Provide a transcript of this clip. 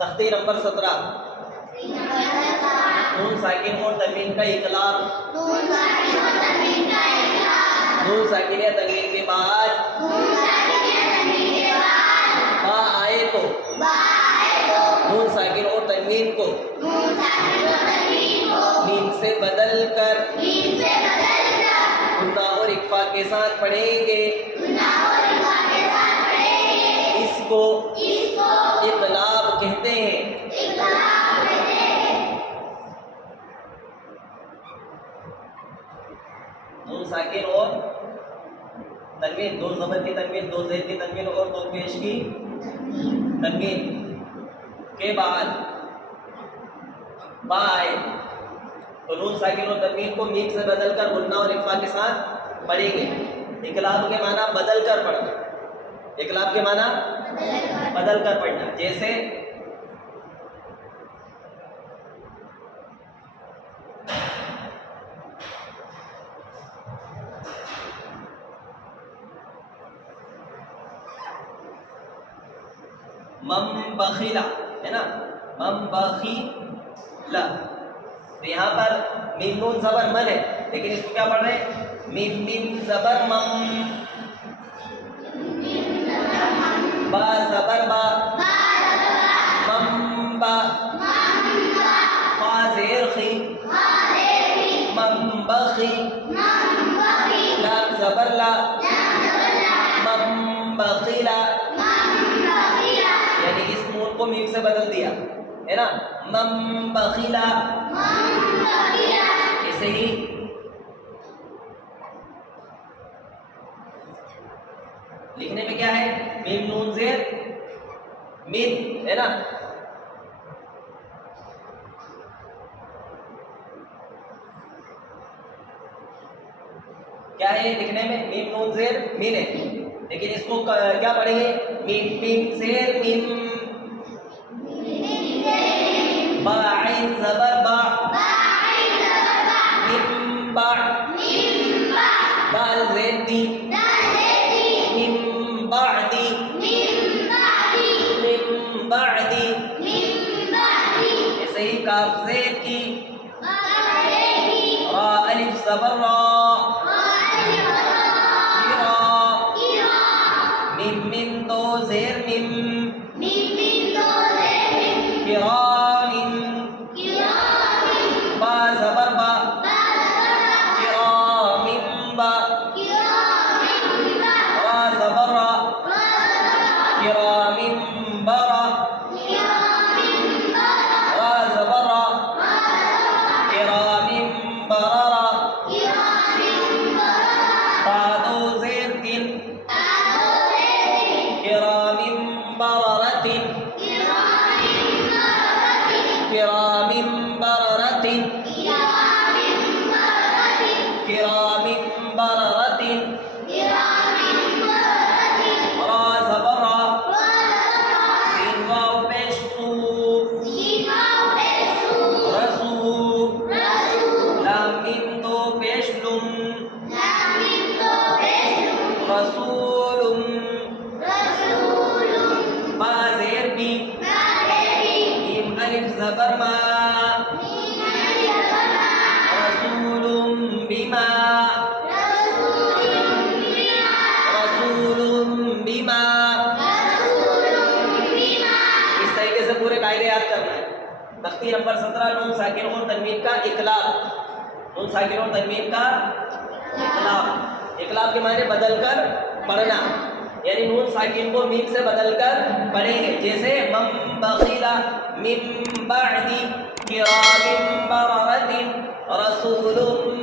तख्ती नंबर 17 नून साकिन और तनवीन का इकलाब। नून साकिन या तनवीन के बाद बा आए तो नून साकिन और तनवीन को मीम से बदल कर गुन्ना और इक्फा के साथ पढ़ेंगे। इसको इकलाब कहते हैं। नून साकिन और तनवीन, दो ज़बर की तनवीन, दो ज़ेर की तनवीन और दो पेश की तनवीन के बाद बा आए तो नून साकिन और तनवीन को मीम से बदल कर गुन्ना और इक्फा के साथ पढ़ेंगे। इकलाब के माना बदल कर पढ़ना। इकलाब के माना बदल कर पढ़ना। जैसे मम बखीला है ना, मम बखीला। तो यहाँ पर मीम नून ज़बर मन है, लेकिन इसको क्या पढ़ रहे हैं? मीम मीम ज़बर मम, बा ज़बर बा, मम बा, खा ज़ेर खी, मम बखी, लाम ज़बर ला, मम बखीला। यानी इस नून को मीम से बदल दिया है ना, मम बखीला। ऐसे ही लिखने में क्या है? मीम नून ज़ेर मीम है ना। क्या है लिखने में? मीम नून ज़ेर मीन है, लेकिन इसको क्या पढ़ेंगे? मीम मीम ज़ेर मीम, बा आइन ज़बर बा, मीम बा, दाल ज़ेर दी, मीम बादी, मीम बादी। ऐसे ही काफ ज़ेर की, रा अलिफ ज़बर रा, मीम मीम दो ज़ेर मीम, किरामिन, बा ज़बर बा, किरामिन बा, रा ज़बर रा, किरामिन बरा, रा ज़बर रा, किरामिन बरा, ता दो ज़ेर तीन, किरामिन बररतिन, किरामिन बररतिन, किरामिन बररतिन, रा ज़बर रा, सीन वाव पेश सू, रसू, लाम मीम दो पेश लुम, रसूलुम, बा ज़ेर बी, मीम अलिफ ज़बर मा, रसूलुम बिमा, रसूलुम बिमा। इस तरीके से पूरे कायदे याद करना है। तख्ती नंबर 17 नून साकिन और तनवीन का इकलाब। नून साकिन और तनवीन का इकलाब। इकलाब के माने बदल कर पढ़ना, यानी नून साकिन को मीम से बदल कर पढ़ेंगे। जैसे मम बखीला मिम बादी किरामिन बररतिन रसूलुम